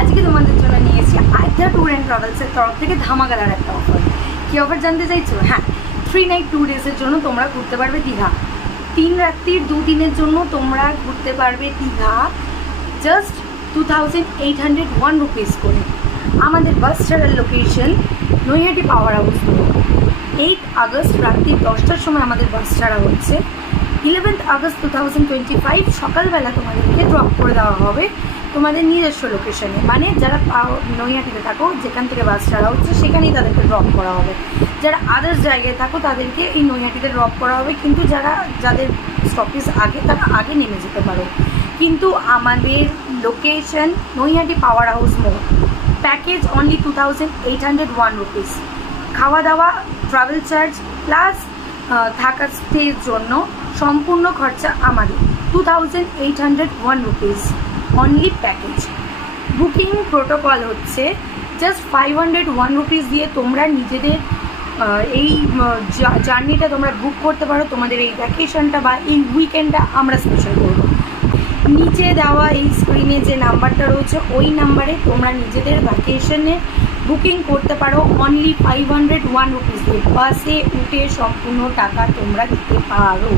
আজকে তোমাদের জন্য নিয়ে এসেছি আইথা ট্যুর অ্যান্ড ট্রাভেলসের তরফ থেকে ধামাকাদার একটা অফার। কী অফার জানতে চাইছো? হ্যাঁ, 3 নাইট 2 ডেজের জন্য তোমরা ঘুরতে পারবে দীঘা। 3 রাত্রির 2 দিনের জন্য তোমরা ঘুরতে পারবে দীঘা জাস্ট 2801 রুপিস করে। আমাদের বাস ছাড়ার location Naihati power house. 8 August রাত্রি 10টার সময় আমাদের বাস ছাড়া হচ্ছে। 11 আগস্ট 2025 সকালবেলা তোমাদেরকে ড্রপ করে দেওয়া হবে তোমাদের নিজস্ব লোকেশনে, মানে যারা নৈহাটিতে থাকো যেখান থেকে বাস ছাড়া হচ্ছে সেখানেই তাদেরকে ড্রপ করা হবে। যারা আদার্স জায়গায় থাকো তাদেরকে এই নৈহাটিতে ড্রপ করা হবে, কিন্তু যাদের স্টপেজ আগে তারা আগে নেমে যেতে পারো। কিন্তু আমাদের লোকেশন নৈহাটি পাওয়ার হাউস মোড়। Package only 2801 rupees. খাওয়া দাওয়া, ট্রাভেল চার্জ প্লাস থাকার স্টের জন্য সম্পূর্ণ খরচা আমাদের 2801 rupees only package. Booking protocol হচ্ছে জাস্ট 501 রুপিস দিয়ে তোমরা নিজেদের এই জার্নিটা তোমরা বুক করতে পারো। তোমাদের এই ভ্যাকেশনটা বা এই উইকেন্ডটা আমরা স্পেশাল করবো। নিচে দেওয়া এই স্ক্রিনে যে নাম্বারটা রয়েছে ওই নাম্বারে তোমরা নিজেদের ভ্যাকেশনে বুকিং করতে পারো অনলি 501 রুপিস দিয়ে। বাসে উঠে সম্পূর্ণ টাকা তোমরা দিতে পারো।